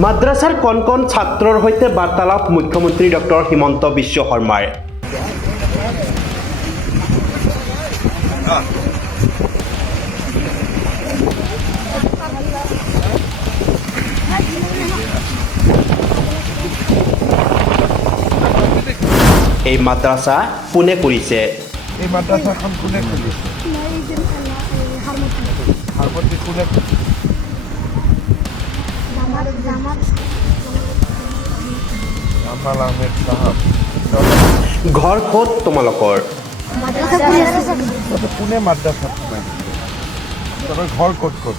মাদ্ৰাছাৰ কণ কণ ছাত্ৰৰ সৈতে বাৰ্তালাপ মুখ্যমন্ত্ৰী ডক্টৰ হিমন্ত বিশ্ব শৰ্মাৰ। এই মাদ্ৰাছা কোনে কৰিছে? এই মাদ্ৰাছাখন কোনে খুলিছে? হাৰমতি কোনে খুলিছে? জামাল আহমেদ সাহাব। ঘৰ ক'ত তোমালোকৰ? কোনে মাদ্ৰাছাত সোমাই দিছে? তহঁতৰ ঘৰ ক'ত ক'ত?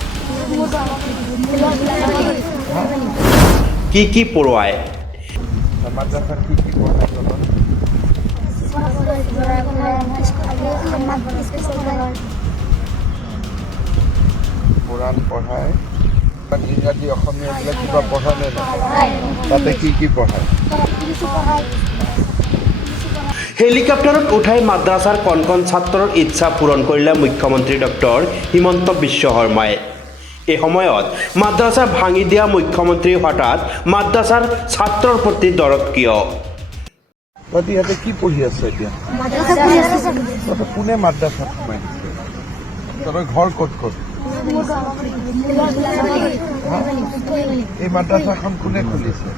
কি পঢ়ুৱায়? মাদ্ৰাছাত কি পঢ়াই তহঁতৰ? কোৰাণ পঢ়ায়, ইংৰাজী অসমীয়া এইবিলাক কিবা পঢ়া নে নাই? তাতে কি পঢ়ায়? হেলিকপ্টাৰত উঠাই মাদ্ৰাছাৰ কণ কণ ছাত্ৰৰ ইচ্ছা পূৰণ কৰিলে মুখ্যমন্ত্ৰী ডক্টৰ হিমন্ত বিশ্ব শৰ্মাই। এই সময়ত মাদ্ৰাছা ভাঙি দিয়া মুখ্যমন্ত্ৰী হঠাৎ মাদ্ৰাছাৰ ছাত্ৰৰ প্ৰতি দৰদ কিয়? তহঁতি ইয়াতে কি পঢ়ি আছ এতিয়া? তহঁতৰ কোনে মাদ্ৰাছাত সোমাই দিছে? তহঁতৰ ঘৰ ক'ত ক'ত? এই মাদ্ৰাছাখন কোনে খুলিছে?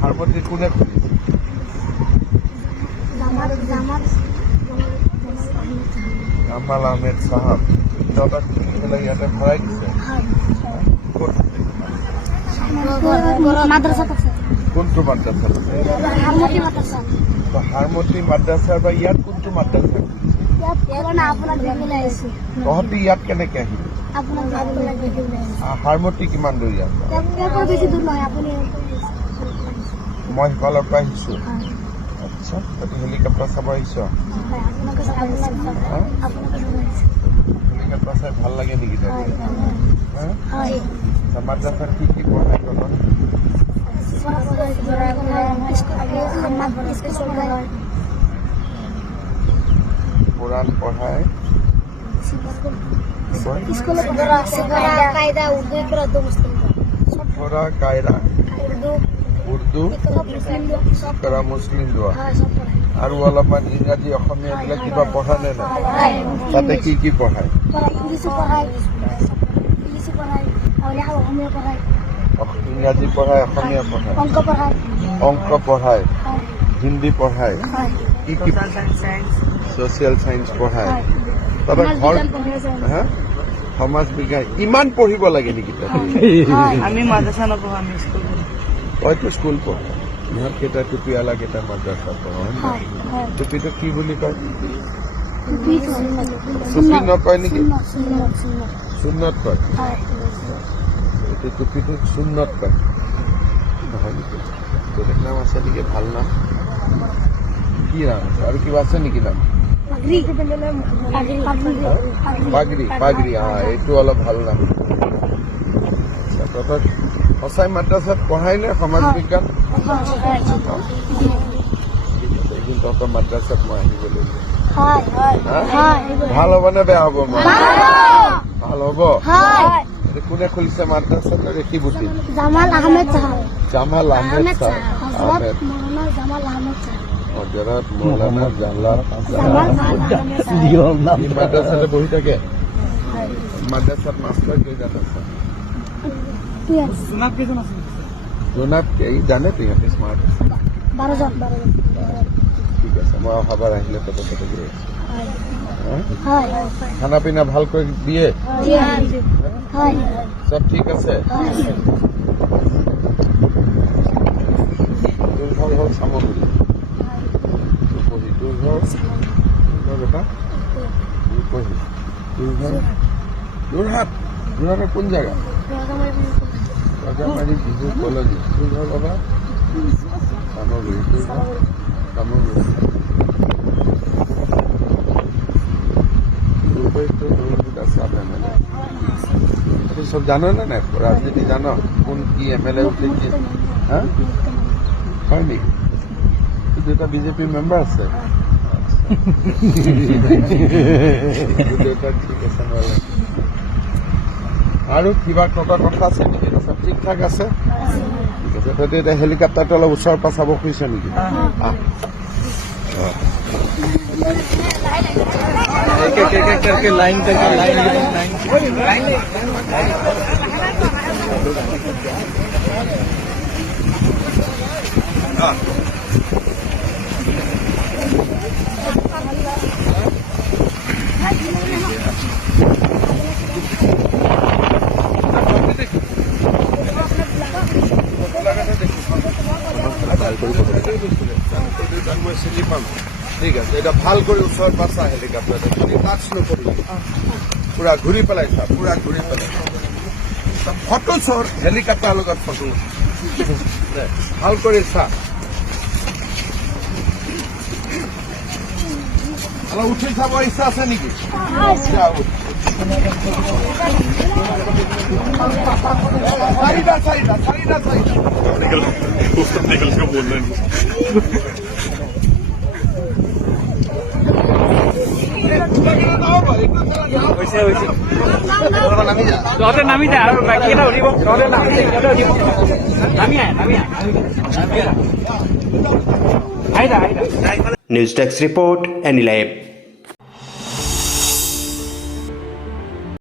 হাৰমতি কোনে খুলিছে? জামাল আহমেদ সাহাব। তহঁতক কিনি ইয়াতে ভৰাই দিছে? কোনটো মাদ্ৰাছাত? হাৰমতি মাদ্ৰাছা বা ইয়াত কোনটো মাদ্ৰাছা? তহঁতি ইয়াত কেনেকে আহিবি? হাৰমতি কিমান দূৰ ইয়াত? মই সিফালৰ পৰা আহিছো। আচ্ছা, তহঁতি হেলিকপ্টাৰ চাব আহিছ? হেলিকপ্টাৰ চাই ভাল লাগে নেকি তহঁতি? মাদ্ৰাছাত কি পঢ়াই তহঁতক? কোৰাণ পঢ়ায়, কায়দা, উৰ্দু, কৰা মুছলিম দোৱা আৰু অলপমান ইংৰাজী অসমীয়া এইবিলাক কিবা পঢ়া নে নাই? তাতে কি পঢ়ায়? ইংৰাজী পঢ়ায়, অসমীয়া পঢ়ায়, অংক পঢ়ায়, হিন্দী পঢ়ায়, কি ছ'চিয়েল চায়েন্স পঢ়ায়। তাৰপৰা ঘৰ সমাজ বিজ্ঞান ইমান পঢ়িব লাগে নেকি? আমি মাদ্ৰাছা নপঢ়ো, আমি স্কুল পঢ়ো। তইতো স্কুল পঢ়, ইহঁতকেইটা টুপিৱালাকেইটা মাদ্ৰাছা পঢ়। টুপিটো কি বুলি কয়? চুফি নকয় নেকি? সুন্নত কয়। এইটো টুপিটো সুন্নত কয় নহয় নেকি? বেলেগ নাম আছে নেকি? ভাল নাম কি নাম আছে? আৰু কিবা আছে নেকি নাম? পাগৰি। এইটো অলপ ভাল নাম। তহঁতক সঁচাই মাদ্ৰাছাত পঢ়াই নে সমাজ বিজ্ঞান? এদিন তহঁতৰ মাদ্ৰাছাত মই আহিব লাগিব। ভাল হ'ব নে বেয়া হ'ব? ভাল হ'ব। কোনে খুলিছে মাদ্ৰাছাটো? ৰেখিবুটি জামাল আহমেদ সাহাব। হজৰত মৌলানা জালাল মাদ্ৰাছাতে বহি থাকে। মাদ্ৰাছাত মাষ্টৰ কেইজন আছে? জোনাব জানে তো ইহঁতে স্মাৰ্ট আছে। 12জন। ঠিক আছে, মই অহাবাৰ আহিলে তহঁতৰ তাতে গৈ আছো। খানা পিনা ভালকৈ দিয়ে? চব ঠিক আছে? তোৰ ঘৰ হ'ল চামগুৰি। তোৰ ঘৰ বেটা যোৰহাটৰ কোন জেগা? ৰজামাৰী বিজু কলনী। তোৰ ঘৰ বাবা? চামগুৰি। তোৰ ঘৰ? চামগুৰি। সব জানো না নাই? রাজনীতি জানো? কোন কি এমএলএ উঠেছে? হয় নেকি? দুটা বিজেপি মেম্বার আছে। দুটা ঠিক আছে। আৰু কিবা নটা কথা আছে নেকি চব ঠিক ঠাক আছে ঠিক আছে তহঁতি এতিয়া হেলিকপ্টাৰটো অলপ ওচৰৰ পৰা চাব খুজিছ নেকি আহ। लाइन মই চিনি পাম ঠিক আছে এটা ভাল কৰি ওচৰত পাছা হেলিকপ্টাৰটো টাচ নকৰিবি পুৰা ঘূৰি পেলাই চা পুৰা ঘূৰি পেলাই ফটো চৰ হেলিকপ্টাৰ লগত ফটো ভাল কৰি চা অলপ উঠি চাব ইচ্ছা আছে নেকি চাৰিটা চাৰিটা চাৰিটা চাৰিটা তহঁতে নামি যা আৰু বাকী এটা উঠিব তহঁতে নামি আহ আহি যা news desk report any live.